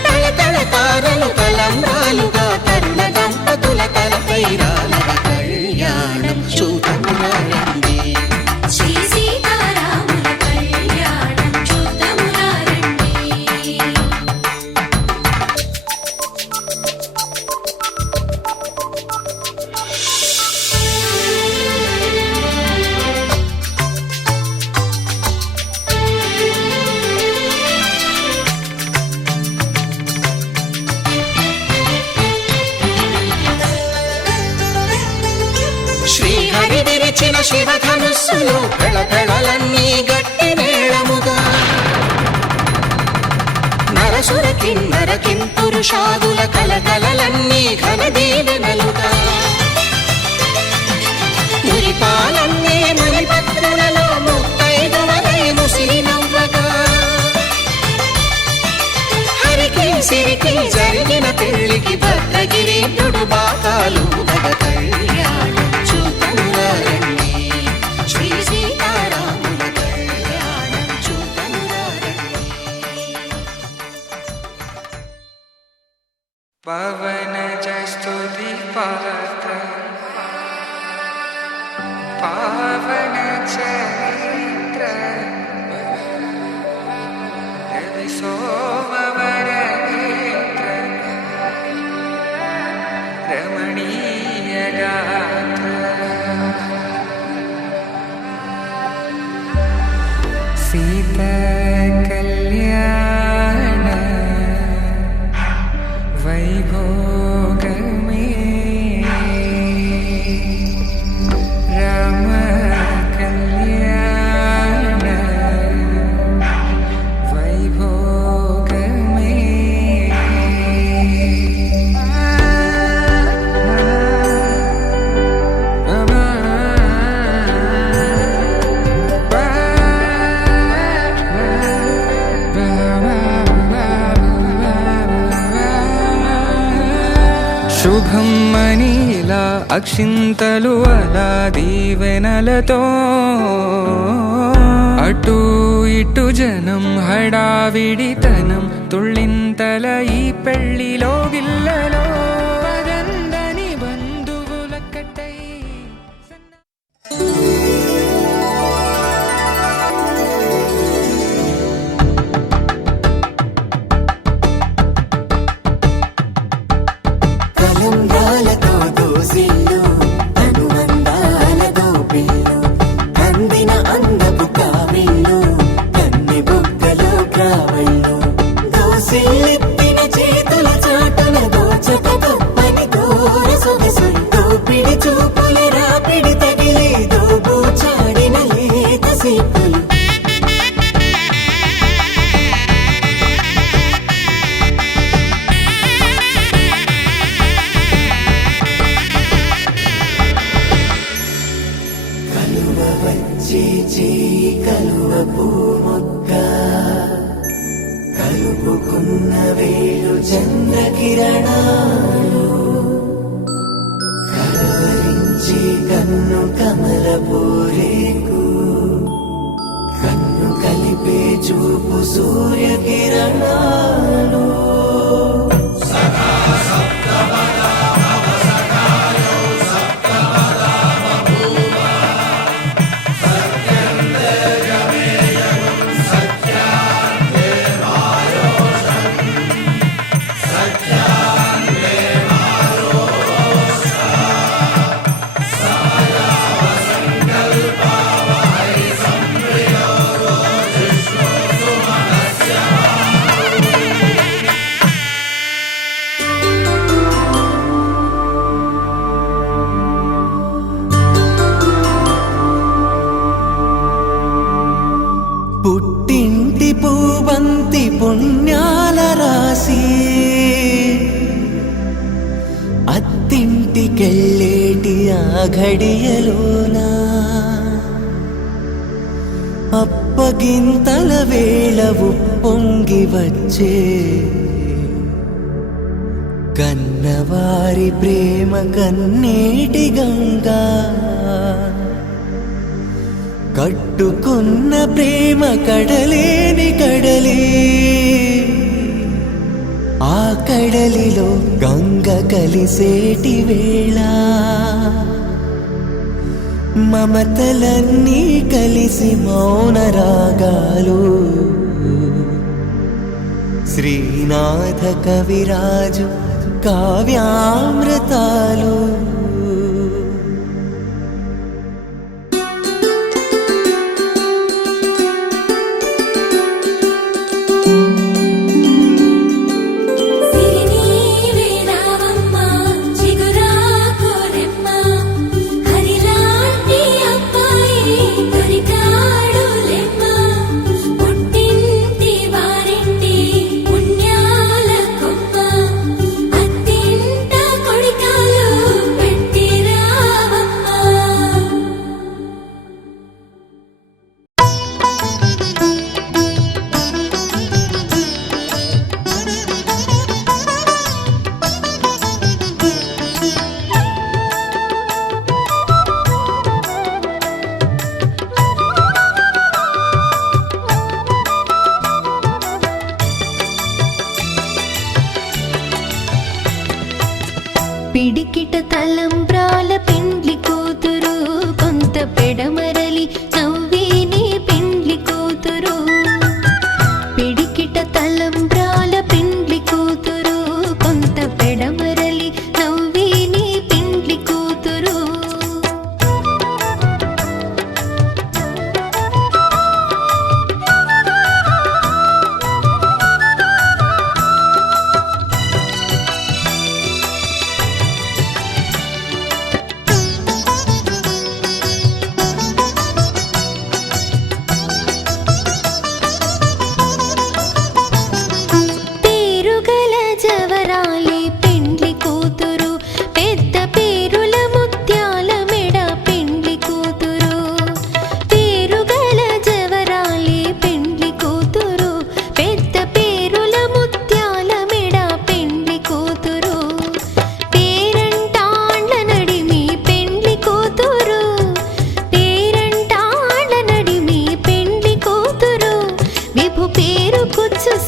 తళతళ తారలు తలంబ్రాలుగా తరుణ దంపతుల తలపైరాలుగా కళ్యాణం చూడమురారండి శ్రీ సీతారాముల కళ్యాణం చూద్దామురారండి శ్రీహరి విరిచిన శివధనుస్సులు పెళపెళలన్నీ గట్టి మేళముగా నరసుర కిన్నర కింపురుషాదుల కలకలలన్నీ ఘన దీవెనలుగా మురిపాలన్నీ మునిపత్రులలో ముత్తైదువలై ముసిరి నవ్వగా హరికి సిరికి జరిగిన పెళ్లికి భద్రగిరీంద్రుడు బాకాలు మగ కళ్యాణం చూడమురారండి శ్రీ సీతారాముల కళ్యాణం చూడమురారండి పవన జస్తుతి పాత్ర పావన చరిత్ర రవి సోమవర నేత్ర రమణీయ గాత్ర సీత కళ్యాణ వైభోగమే రామ కళ్యాణ వైభోగమే శుభం మనీలా అక్షింతలు అలా దీవెనలతో అటు ఇటు జనం హడావిడితనం తుళ్ళింతల ఈ పెళ్లిలో గిల్లలో పదందని బంధువుల కట్టై కలంబ్రాలతో దోసిళ్ళు అనుబంధాలతో పిల్లు అందిన అందపు కావిళ్ళు కన్నె బుగ్గలో గ్రావళ్ళు దోసిళ్ళెత్తిన చేతుల చాటున దోచక తప్పని దూర సొగసు దోపిడి చూపుల రాపిడి తగిలి దోబూచాడిన లేత సీపులు కలువ వచ్చే చేయి కలువ పూమొక్క కలుపుకున్న వేలు చంద్రకిరణాలు కలవరించే కన్ను కమల పూరేకు కన్ను కలిపే చూపు సూర్యకిరణాలు పుట్టింటి పూవంతి పుణ్యాల రాసి అత్తింటి ఇంటికెళ్ళేటి ఆ ఘడియలోనా అప్పగింతల వేళవు పొంగి వచ్చే కన్నవారి ప్రేమ కన్నీటి గంగా కట్టుకున్న ప్రేమ కడలేని కడలే ఆ కడలిలో గంగ కలిసేటి వేళ మమతలన్నీ కలిసి మౌన రాగాలు శ్రీనాథ కవిరాజు కావ్యామృతాలు పిడికిట తలంబ్రాల పెండ్లి కూతురు కొంత పెడమరలి నవ్విని పెండ్లి కూతురు పిడికిట తలంబ్రాల పెండ్లి కూతురు కొంత పెడమరలి నవ్విని పెండ్లి కూతురు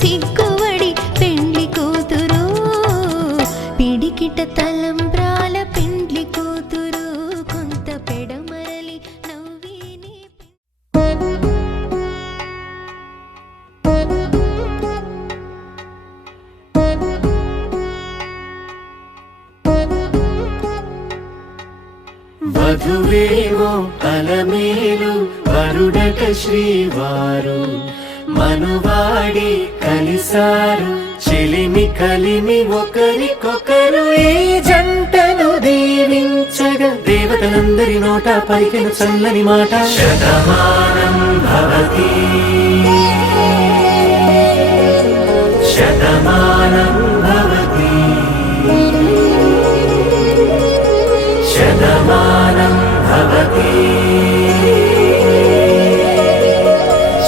సిగ్గువడి పెండ్లి కూతురు పిడికిట తలంబ్రాల పెండ్లి కూతురు కొంత పెడమరలి నవ్విని వధువేమో అలమేలు వరుడట శ్రీవారు మనువాడి కలిసారు చెలిమి కలిమి ఒకరికొకరు ఈ జంటను దీవించగా దేవతలందరి నోట పలికిన చల్లని మాట శతమానం భవతి శతమానం భవతి శతమానం భవతి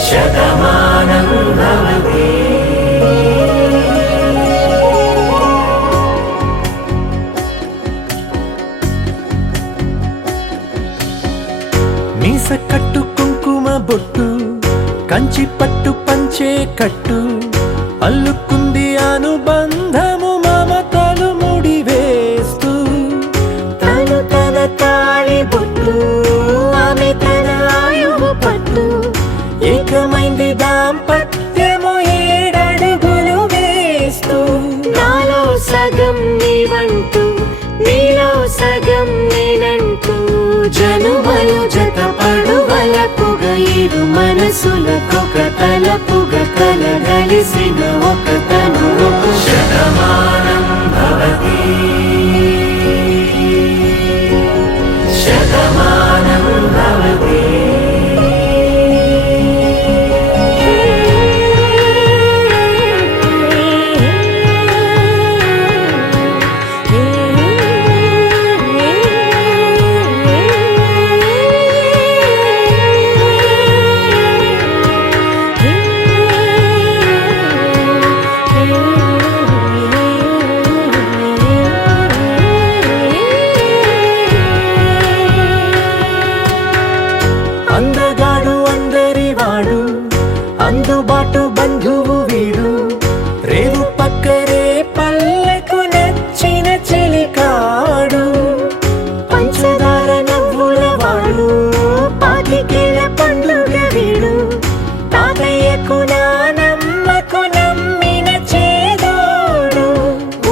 శతమానం భవతి మీస కట్టు కుంకుమ బొట్టు కంచి పట్టు పంచే కట్టు అల్లుకుంది అనుబంధము మమతలు ముడివేస్తూ తను తన తాళి బొట్టు ఆమె తన ఆయువు పట్టు ఏకమైంది దాంపత్యము 7 అడుగులు వేస్తూ నాలో సగం నీవంటూ నీలో సగం నేనంటూ జనుమలు జతపడువలపుగ ఇరు మనసులకొక తలపుగ కలగలిసిన ఒక తను శతమానం భవతి శతమానం భవతి బాటు బంధువు వీడు రేవు పక్కరే పల్లెకు నచ్చిన చెలికాడు పంచదార నవ్వుల వాడు పాతికేల పండుగ వీడు తాతయ్యకు నానమ్మకు నమ్మిన చేదోడు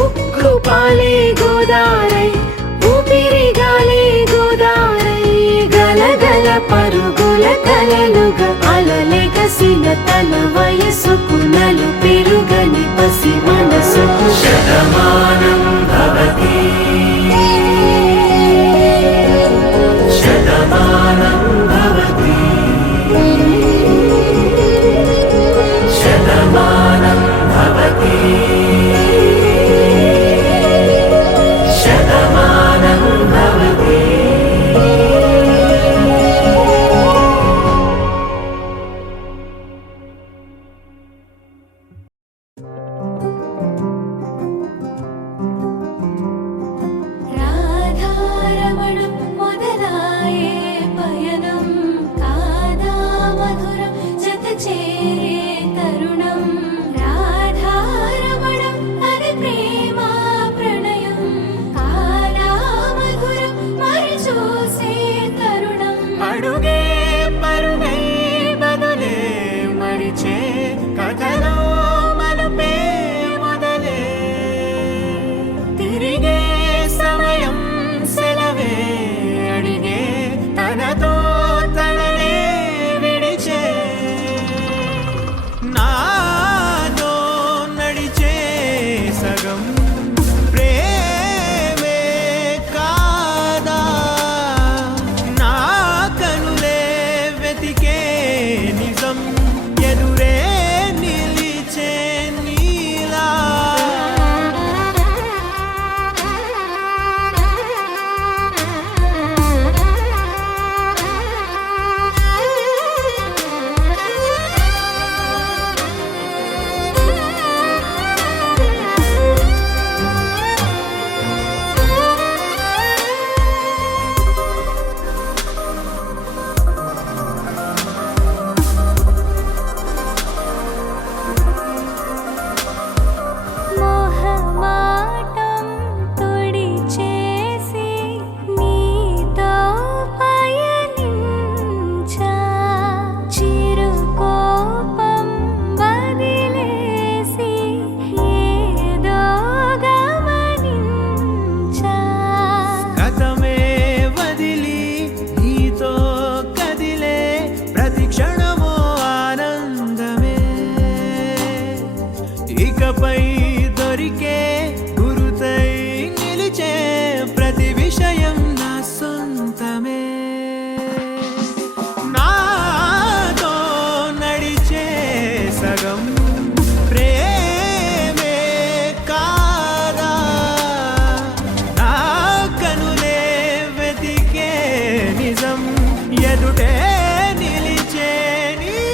ఉక్కు పాలే గోదారై ఊపిరిగాలే గోదారై గలగల పరుగుల కలలుగా అలలెగసిన తన వయసుకు నలు పెరుగని పసి మనసుకు శతమానం భవతి శతమానం భవతి శతమానం భవతి శతమానం భవతి. రాధారమణం మొదలాయే పయనం కాదా మధురం జత చేరే తరుణం రాధారమణం అది ప్రేమ ప్రణయం కాదా మధురం మరి చూసే తరుణం అడుగే పరుగై బదులే మరిచే కథలో మలుపే మొదలే తిరిగే సమయం సెలవే అడిగే తనతో తననే విడిచే నాతో నడిచే సగం ప్రేమే కాదా నా కనులే వెతికే నిజం ఎదురే నిలిచే నీలా మోహమాటం తొడి చేసి నీతో పయనించా చిరుకోపం వదిలేసి ఏదో గమనించా గతమే వదిలి నీతో కదిలే ప్రతి క్షణమో ఆనందమే ఇకపై దొరికే గురుతై నిలిచే ప్రతి విషయం నా సొంతమే నాతో నడిచే సగం ప్రేమే కాదా నా కనులే వెతికే నిజం ఎదుటే నిలిచే నీలా.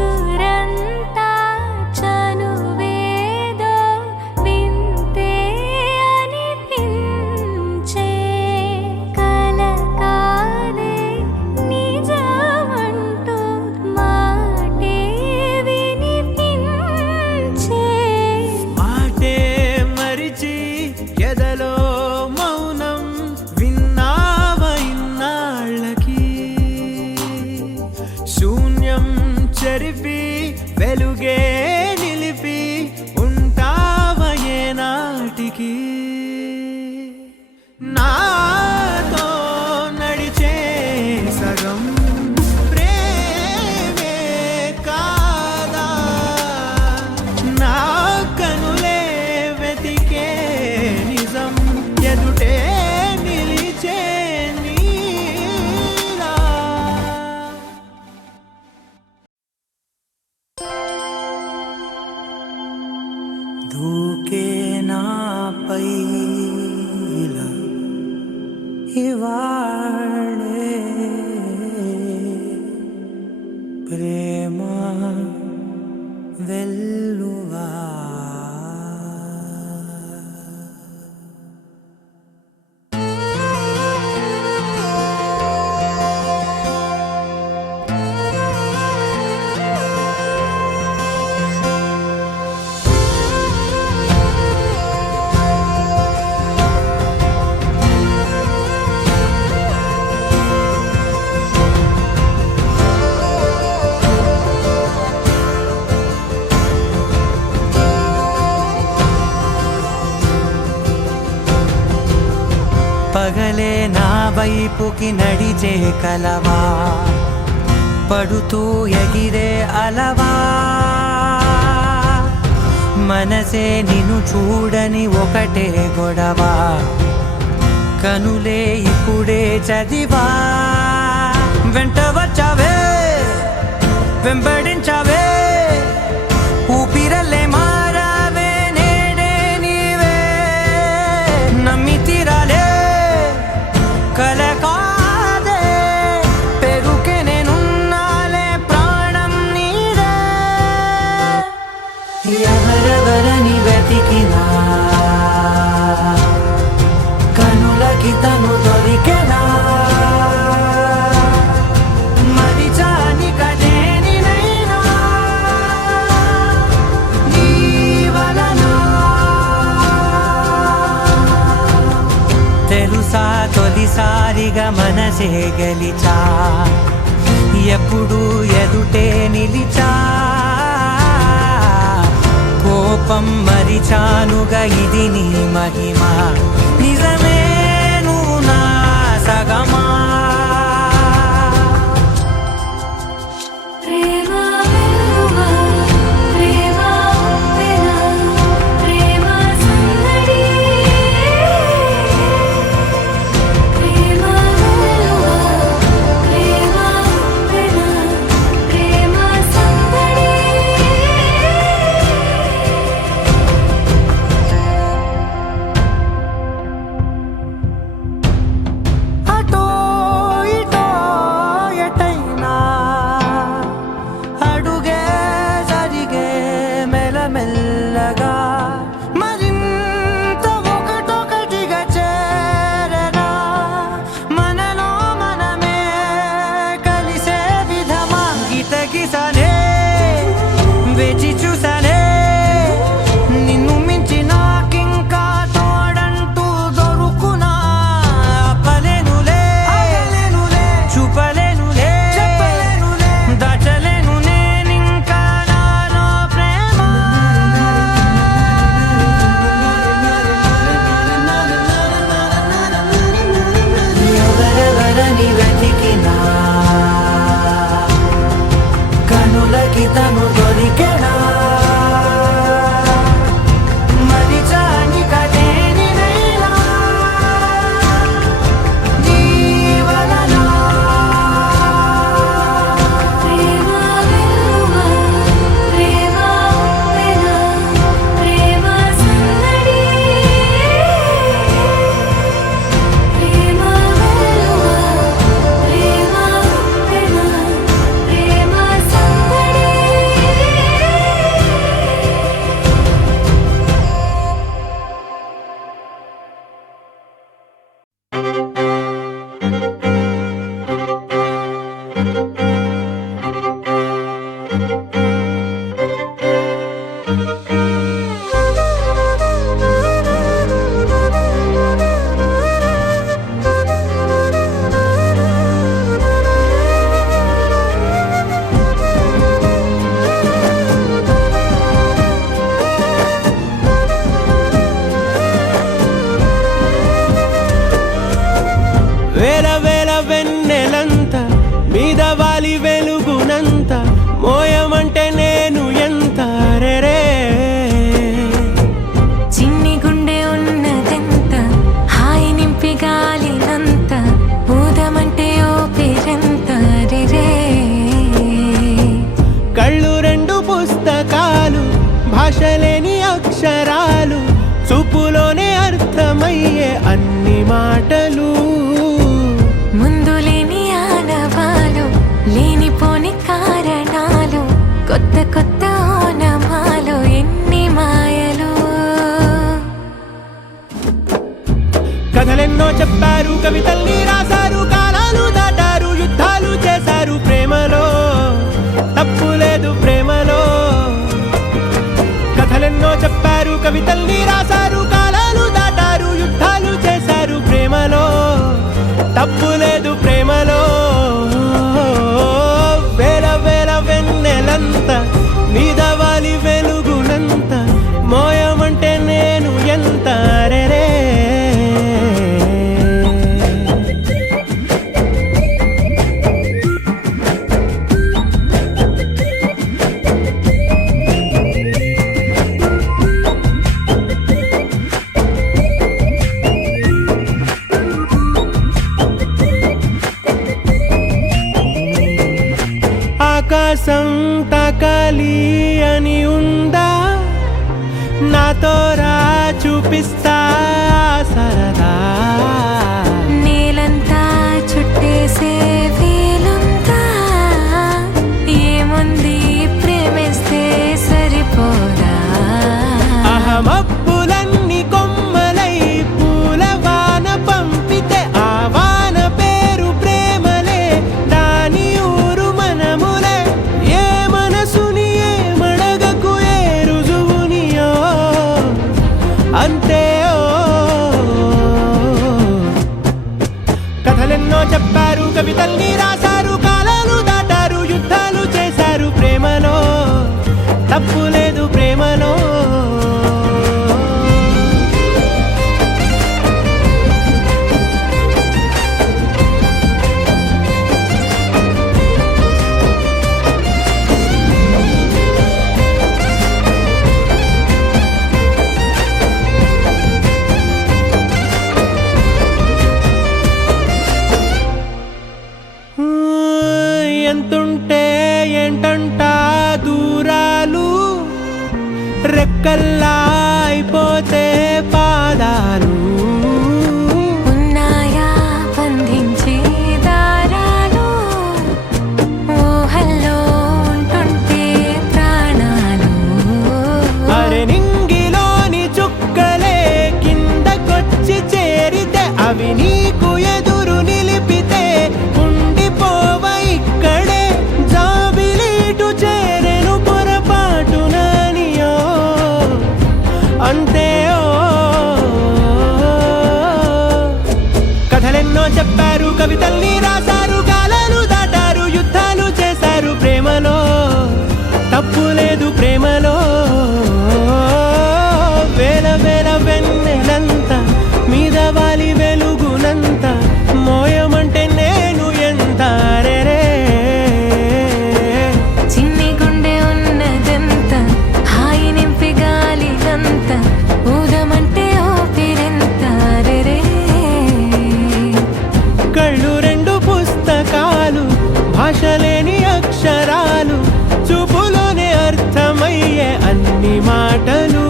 చిగురంతా చనువేదో వింతే అనిపించే కల కాదే నిజమంటూ మాటే వినిపించే మాటే మరిచి ఎదలో మౌనం విన్నావ ఇన్నాళ్ళకి శూన్యం చెరిపి వెలుగే నిలిపి ఉంటావ ఏనాటికి నాతో నడిచే సగం ప్రేమే కాదా నా కనులే వెతికే నిజం ఎదుటే నిలిచే నీలా. దూకే నాపై ఇవాళే ప్రేమ వెల్లువా పగలే నా వైపుకి నడిచే కలవా పడుతూ ఎగిరే అలవా మనసే నిన్ను చూడని ఒకటే గొడవ కనులే ఇప్పుడే చదివా వెంట వచ్చావే వెంబడించావే ఊపిరల్లే మారావే నేడే నీవే నమ్మి తీరాలే కలకాదే పెరుకే నేనున్నాలే ప్రాణం నీదే ఎవరెవరని వెతికినా కనులకి తను దొరికెనా మరిచాని కదేనినైనా నీ వలన తెలుసా తొలిసారిగా మనసే గెలిచా ఎప్పుడు ఎదుటే నిలిచా కోపం మరిచానుగా ఇది నీ మహిమ నిజమే నువ్వు నా సగమా ప్రేమ వెల్లువా ప్రేమ ఉప్పెన ప్రేమ సందడి ప్రేమ వెల్లువా ప్రేమ ఉప్పెన ప్రేమ సందడి అటో ఇటో ఎటైనా అడుగే జరిగే మెల్లమెల్లగా మరింత ఒకటొకటిగా చేరగా మనలో మనమే కలిసే విధమా గితగిసనే వేచి చూసనే నిన్ను మించి నాకింకా తోడంటూ దొరుకునా ఆపలేనులే చూపలేనులే దాచలేను నేనింకా నాలో ప్రేమ ఎవరెవరని వెతికినా కనులకి తను దొరికెనా మరిచాని కదేనినైనా నీ వలన ప్రేమ వెల్లువా ప్రేమ ఉప్పెన ప్రేమ సందడి ప్రేమ వెల్లువా ప్రేమ ఉప్పెన ప్రేమ సందడి వేల వేల వెన్నెలంత మీద వాలి వెలుగునంత మోయమంటే నేను ఎంత రెరే చిన్ని గుండె ఉన్నదెంత హాయి నింపి గాలినంత ఊదమంటే ఓ పేరెంత రే కళ్ళు రెండు పుస్తకాలు భాషలేని అక్షరాలు చూపులోనే అర్థమయ్యే అన్ని మాటలు కథలెన్నో చెప్పారు, కవితల్ని రాశారు, కాలాలు దాటారు, యుద్ధాలు చేశారు ప్రేమలో. తప్పు లేదు ప్రేమలో. వేల వేల వెన్నెలంత మీద వాలి వెలుగునంత మోయమంటే నేను ఎంత రే. ఆకాశం తాకాలి అని ఉందా, నాతో రా చూపిస్తా సరదా. నేలంతా చుట్టేసే వీలుందా, ఏముంది ప్రేమిస్తే సరిపోదా. అహమప్పులన్నీ కొమ్మలై పూల వాన పంపితే ఆ వాన పేరు ప్రేమలే, దాని ఊరు మనములే. ఏ మనసుని ఏ మడగకు ఏ రుజువునియో అంతే. కథలెన్నో చెప్పారు, కవితల్ని రాశారు, కాలాలు దాటారు, యుద్ధాలు చేశారు ప్రేమలో. తప్పు లేదు ప్రేమలో. ఎంతుంటే ఏంటంట దూరాలు, రెక్కల్లా అయిపోతే పాదాలు. ఉన్నాయా బంధించే దారాలు, ఊహల్లో ఉంటుంటే ప్రాణాలు. అరే నింగిలోని చుక్కలే కిందకొచ్చి చేరితే, అవి నీకు ఎదురు నిలిపితే ఉండిపోవ ఇక్కడే. జాబిలీటు చేరెను పొరపాటుననియో అంతే. కథలెన్నో చెప్పారు, కవితల్ని రాశారు, కాలాలు దాటారు, యుద్ధాలు చేశారు ప్రేమలో. తప్పు లేదు ప్రేమలో. వేల వేల వెన్నెలంత మీద వాలి వెలుగునంత మోయమంటే నేను ఎంత రే. చిన్ని గుండె ఉన్నదంత హాయి నింపి గాలినంత ఊదమంటే ఊపిరెంత రే. కళ్ళు రెండు పుస్తకాలు, భాష లేని అక్షరాలు, చూపులోనే అర్థమయ్యే అన్ని మాటలు.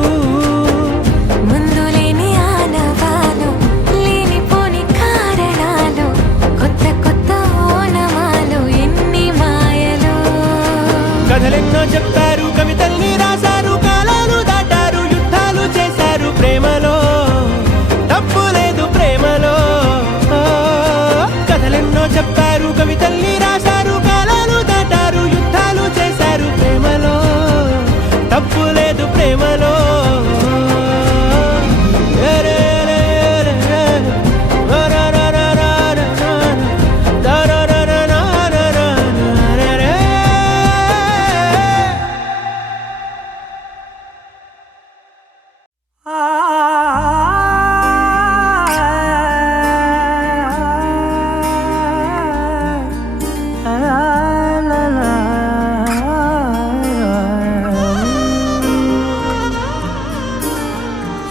ముందు లేని ఆనవాలు, లేనిపోని కారణాలు, కొత్త కొత్త ఓనమాలు, ఎన్ని మాయలు. కథలెన్నో చెప్పారు, కవితల్ని రాశారు, కాలాలు దాటారు, యుద్ధాలు చేశారు ప్రేమలో. తప్పు లేదు ప్రేమలో. కథలెన్నో చెప్పారు, కవితల్ని రాశారు, కాలాలు దాటారు, యుద్ధాలు చేశారు ప్రేమలో. తప్పు లేదు ప్రేమలో.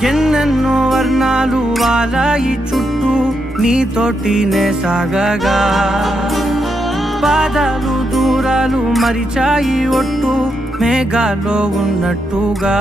ఎన్నెన్నో వర్ణాలు వాలాయి చుట్టూ నీతోటినే సాగగా, పాదాలు దూరాలు మరిచాయి ఒట్టు మేఘాలో ఉన్నట్టుగా.